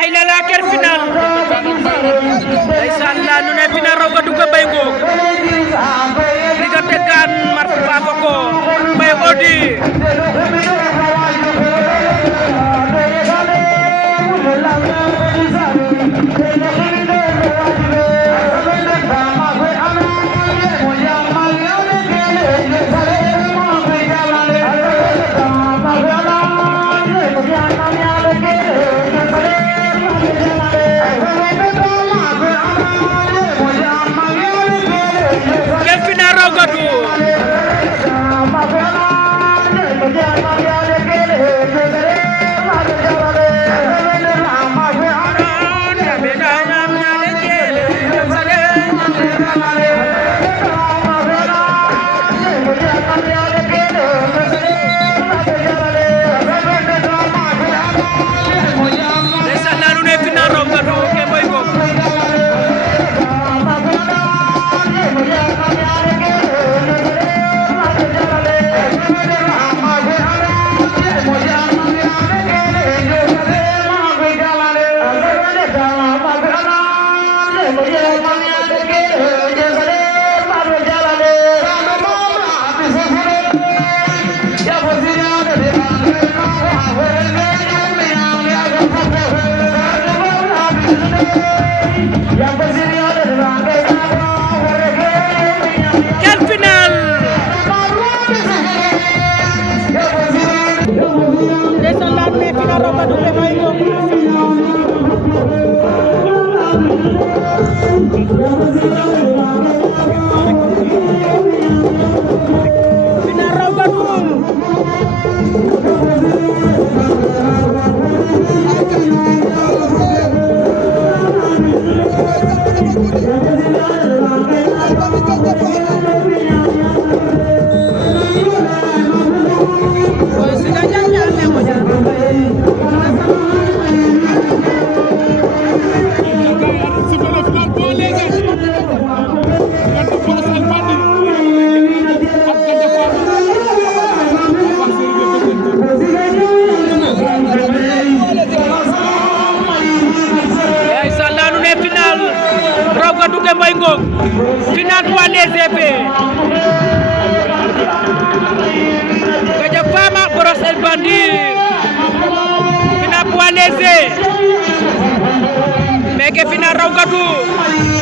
ilaha illallah quart final ndeysaan la nu ne final raw gadu ko Mbaye Ngok diggante Gane Mar Fafako Mbaye Odi Mbaye Ngok final poids léger Gandia Fama Brosse El Bandit final poids léger meke final raw gadu